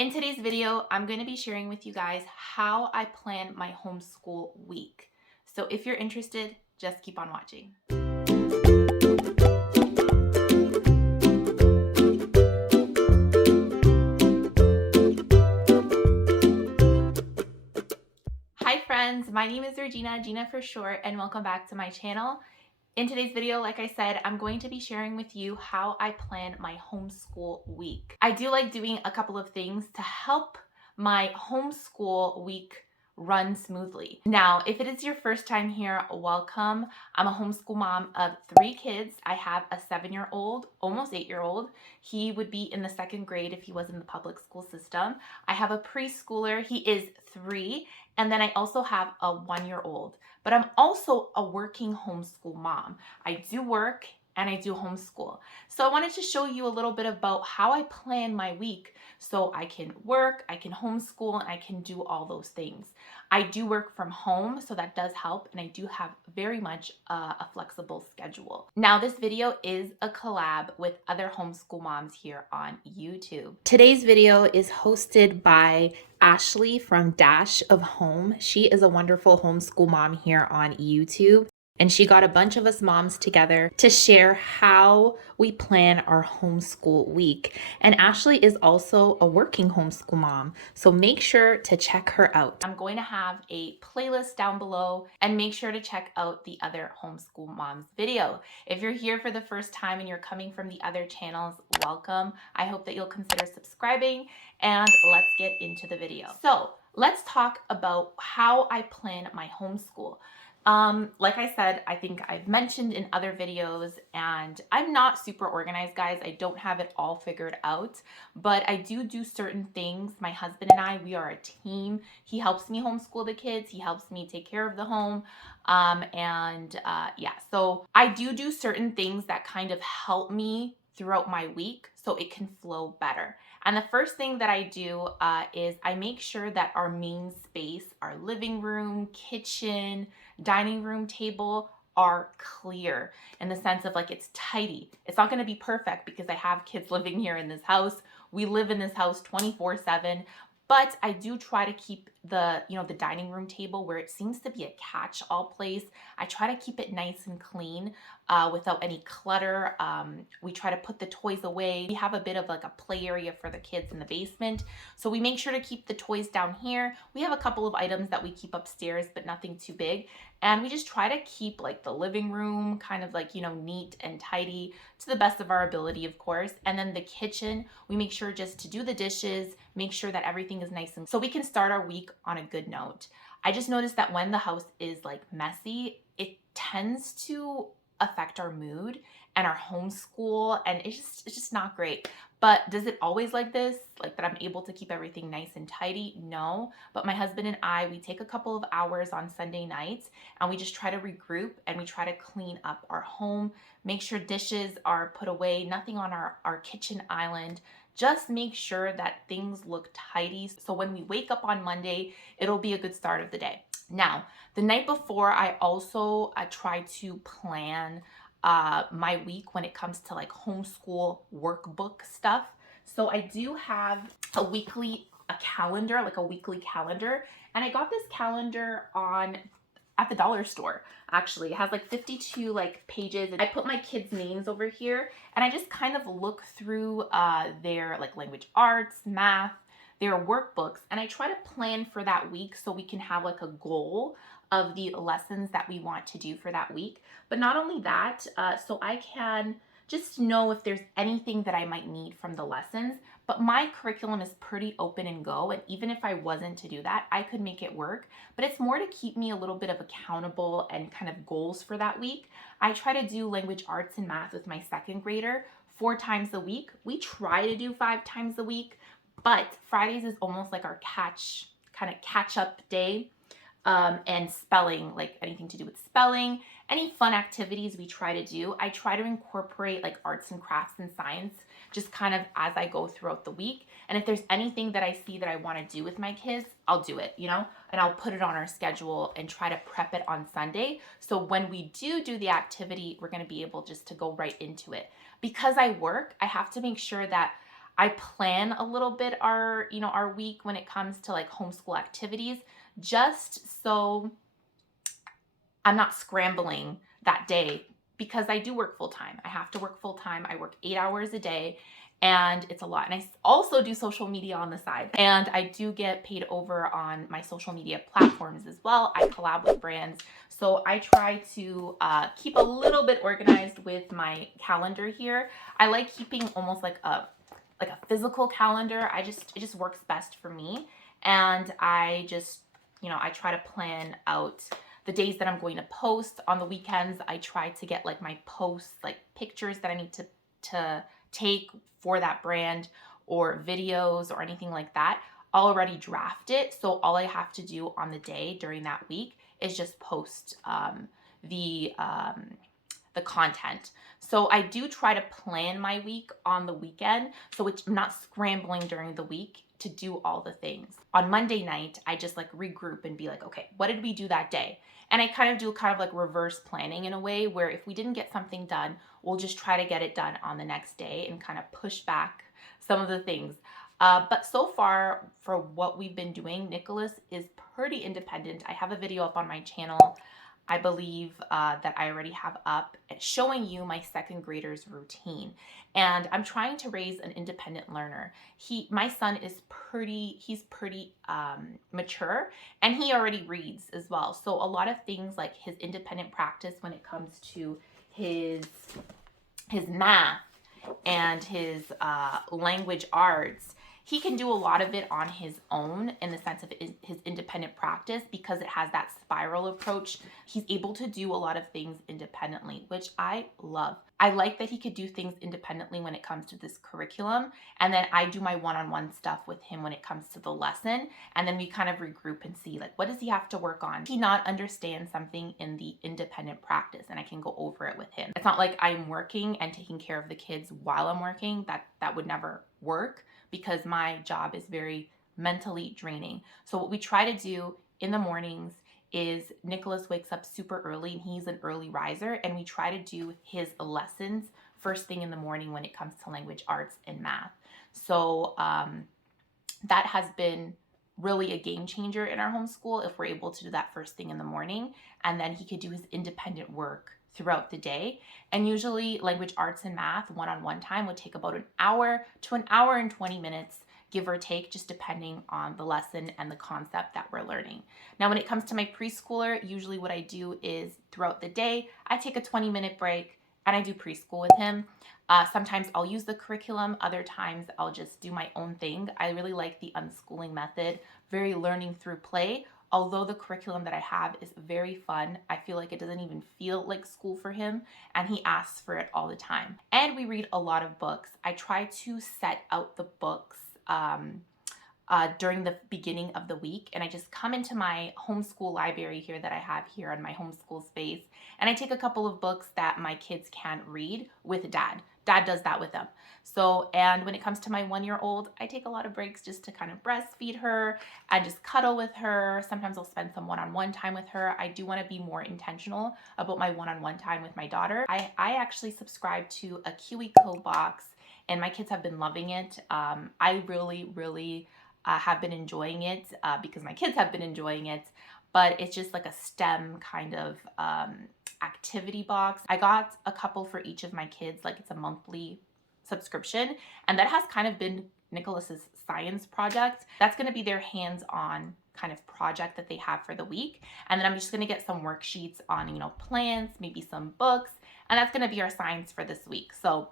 In today's video, I'm going to be sharing with you guys how I plan my homeschool week. So if you're interested, just keep on watching. Hi friends, my name is Regina, Gina for short, and welcome back to my channel. In today's video, like I said, I'm going to be sharing with you how I plan my homeschool week. I do like doing a couple of things to help my homeschool week run smoothly. Now, if it is your first time here, welcome. I'm a homeschool mom of 3 kids. I have a 7-year-old, almost 8-year-old. He would be in the 2nd grade if he was in the public school system. I have a preschooler. He is 3. And then I also have a 1-year-old. But I'm also a working homeschool mom. I do work and I do homeschool. So I wanted to show you a little bit about how I plan my week so I can work, I can homeschool, and I can do all those things. I do work from home, so that does help, and I do have very much a flexible schedule. Now, this video is a collab with other homeschool moms here on YouTube. Today's video is hosted by Ashley from Dash of Home. She is a wonderful homeschool mom here on YouTube. And she got a bunch of us moms together to share how we plan our homeschool week. And Ashley is also a working homeschool mom, so make sure to check her out. I'm going to have a playlist down below, and make sure to check out the other homeschool moms video. If you're here for the first time and you're coming from the other channels, welcome. I hope that you'll consider subscribing, and let's get into the video. So let's talk about how I plan my homeschool. Like I said, I think I've mentioned in other videos, and I'm not super organized, guys. I don't have it all figured out, but I do certain things. My husband and I, we are a team. He helps me homeschool the kids. He helps me take care of the home. Yeah, so I do certain things that kind of help me throughout my week so it can flow better. And the first thing that I do is I make sure that our main space, our living room, kitchen, dining room table are clear in the sense of like it's tidy. It's not going to be perfect because I have kids living here in this house. We live in this house 24/7. But I do try to keep the dining room table where it seems to be a catch-all place. I try to keep it nice and clean without any clutter. We try to put the toys away. We have a bit of like a play area for the kids in the basement. So we make sure to keep the toys down here. We have a couple of items that we keep upstairs, but nothing too big. And we just try to keep like the living room kind of like, neat and tidy to the best of our ability, of course. And then the kitchen, we make sure just to do the dishes, make sure that everything is nice, and so we can start our week on a good note. I just noticed that when the house is like messy, it tends to affect our mood and our homeschool, and it's just not great. But does it always like this, like that I'm able to keep everything nice and tidy? No. But my husband and I, we take a couple of hours on Sunday nights and we just try to regroup and we try to clean up our home, make sure dishes are put away, nothing on our kitchen island. Just make sure that things look tidy so when we wake up on Monday, it'll be a good start of the day. Now, the night before, I also try to plan my week when it comes to like homeschool workbook stuff. So I do have a weekly calendar, and I got this calendar at the dollar store. Actually, it has like 52 like pages. I put my kids' names over here, and I just kind of look through their like language arts, math, their workbooks, and I try to plan for that week so we can have like a goal of the lessons that we want to do for that week. But not only that, so I can just know if there's anything that I might need from the lessons. But my curriculum is pretty open and go, and even if I wasn't to do that, I could make it work. But it's more to keep me a little bit of accountable and kind of goals for that week. I try to do language arts and math with my 2nd grader 4 times a week. We try to do 5 times a week, but Fridays is almost like our catch up day. And spelling, like anything to do with spelling, any fun activities we try to do. I try to incorporate like arts and crafts and science just kind of as I go throughout the week. And if there's anything that I see that I want to do with my kids, I'll do it, and I'll put it on our schedule and try to prep it on Sunday. So when we do the activity, we're going to be able just to go right into it. Because I work, I have to make sure that I plan a little bit our week when it comes to like homeschool activities, just so I'm not scrambling that day because I do work full time. I have to work full time. I work 8 hours a day and it's a lot. And I also do social media on the side. And I do get paid over on my social media platforms as well. I collab with brands. So I try to keep a little bit organized with my calendar here. I like keeping almost like a physical calendar. It just works best for me. And I just, I try to plan out the days that I'm going to post. On the weekends, I try to get like my posts, like pictures that I need to take for that brand or videos or anything like that, already draft it. So all I have to do on the day during that week is just post the content. So I do try to plan my week on the weekend, so I'm not scrambling during the week to do all the things. On Monday night, I just like regroup and be like, okay, what did we do that day? And I kind of do like reverse planning in a way where if we didn't get something done, we'll just try to get it done on the next day and kind of push back some of the things. But so far, for what we've been doing, Nicholas is pretty independent. I have a video up on my channel, I believe, that I already have up showing you my second grader's routine. And I'm trying to raise an independent learner. My son is he's pretty mature, and he already reads as well. So a lot of things like his independent practice when it comes to his math and his language arts, he can do a lot of it on his own in the sense of his independent practice because it has that spiral approach. He's able to do a lot of things independently, which I love. I like that he could do things independently when it comes to this curriculum, and then I do my one-on-one stuff with him when it comes to the lesson, and then we kind of regroup and see like what does he have to work on. He not understand something in the independent practice, and I can go over it with him. It's not like I'm working and taking care of the kids while I'm working. That would never work, because my job is very mentally draining. So what we try to do in the mornings is Nicholas wakes up super early and he's an early riser, and we try to do his lessons first thing in the morning when it comes to language arts and math. So that has been really a game changer in our homeschool if we're able to do that first thing in the morning, and then he could do his independent work throughout the day. And usually language arts and math one-on-one time would take about an hour to an hour and 20 minutes, give or take, just depending on the lesson and the concept that we're learning. Now, when it comes to my preschooler, usually what I do is throughout the day, I take a 20-minute break and I do preschool with him. Sometimes I'll use the curriculum. Other times I'll just do my own thing. I really like the unschooling method, very learning through play. Although the curriculum that I have is very fun, I feel like it doesn't even feel like school for him, and he asks for it all the time. And we read a lot of books. I try to set out the books during the beginning of the week, and I just come into my homeschool library here that I have here on my homeschool space, and I take a couple of books that my kids can't read with dad. Dad does that with them. So, and when it comes to my 1-year-old, I take a lot of breaks just to kind of breastfeed her and just cuddle with her. Sometimes I'll spend some one-on-one time with her. I do want to be more intentional about my one-on-one time with my daughter. I actually subscribe to a QE box, and my kids have been loving it. I really have been enjoying it because my kids have been enjoying it, but it's just like a STEM kind of activity box. I got a couple for each of my kids, like it's a monthly subscription, and that has kind of been Nicholas's science project. That's going to be their hands-on kind of project that they have for the week, and then I'm just going to get some worksheets on plants, maybe some books, and that's going to be our science for this week. So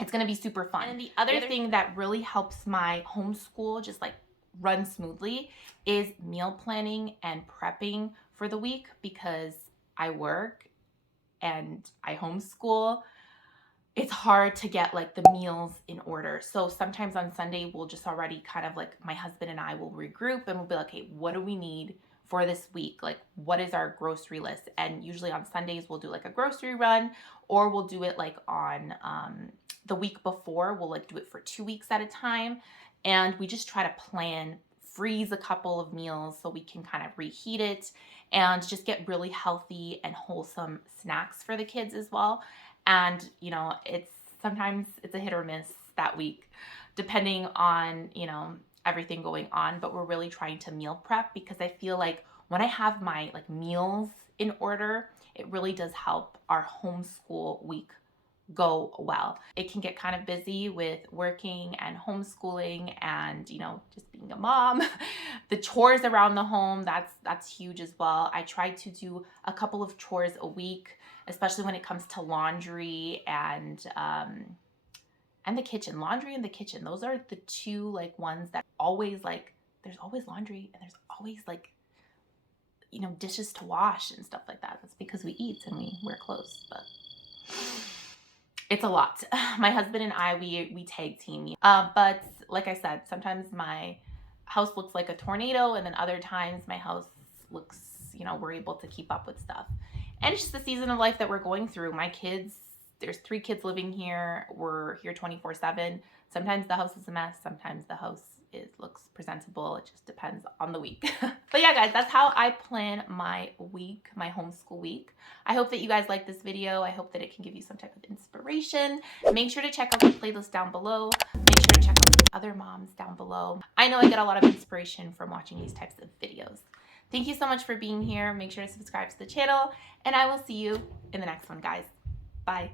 it's going to be super fun. And the other thing that really helps my homeschool just like run smoothly is meal planning and prepping for the week, because I work and I homeschool. It's hard to get like the meals in order. So sometimes on Sunday, we'll just already kind of like, my husband and I will regroup and we'll be like, okay, what do we need for this week? Like, what is our grocery list? And usually on Sundays, we'll do like a grocery run, or we'll do it like on the week before. We'll like do it for 2 weeks at a time. And we just try to freeze a couple of meals so we can kind of reheat it and just get really healthy and wholesome snacks for the kids as well. And sometimes it's a hit or miss that week. depending on, you know, everything going on, but we're really trying to meal prep because I feel like when I have my like meals in order, it really does help our homeschool week go well. It can get kind of busy with working and homeschooling and, you know, just being a mom. The chores around the home, that's huge as well. I try to do a couple of chores a week, especially when it comes to laundry and the kitchen. Laundry and the kitchen. Those are the two like ones that always like there's always laundry and there's always like, you know, dishes to wash and stuff like that. That's because we eat and we wear clothes, but it's a lot. My husband and I, we tag team. But like I said, sometimes my house looks like a tornado, and then other times my house looks, you know, we're able to keep up with stuff. And it's just the season of life that we're going through. My kids, there's 3 kids living here. We're here 24/7. Sometimes the house is a mess. Sometimes the house looks presentable. It just depends on the week. But yeah, guys, that's how I plan my week, my homeschool week. I hope that you guys like this video. I hope that it can give you some type of inspiration. Make sure to check out the playlist down below. Make sure to check out the other moms down below. I know I get a lot of inspiration from watching these types of videos. Thank you so much for being here. Make sure to subscribe to the channel, and I will see you in the next one, guys. Bye.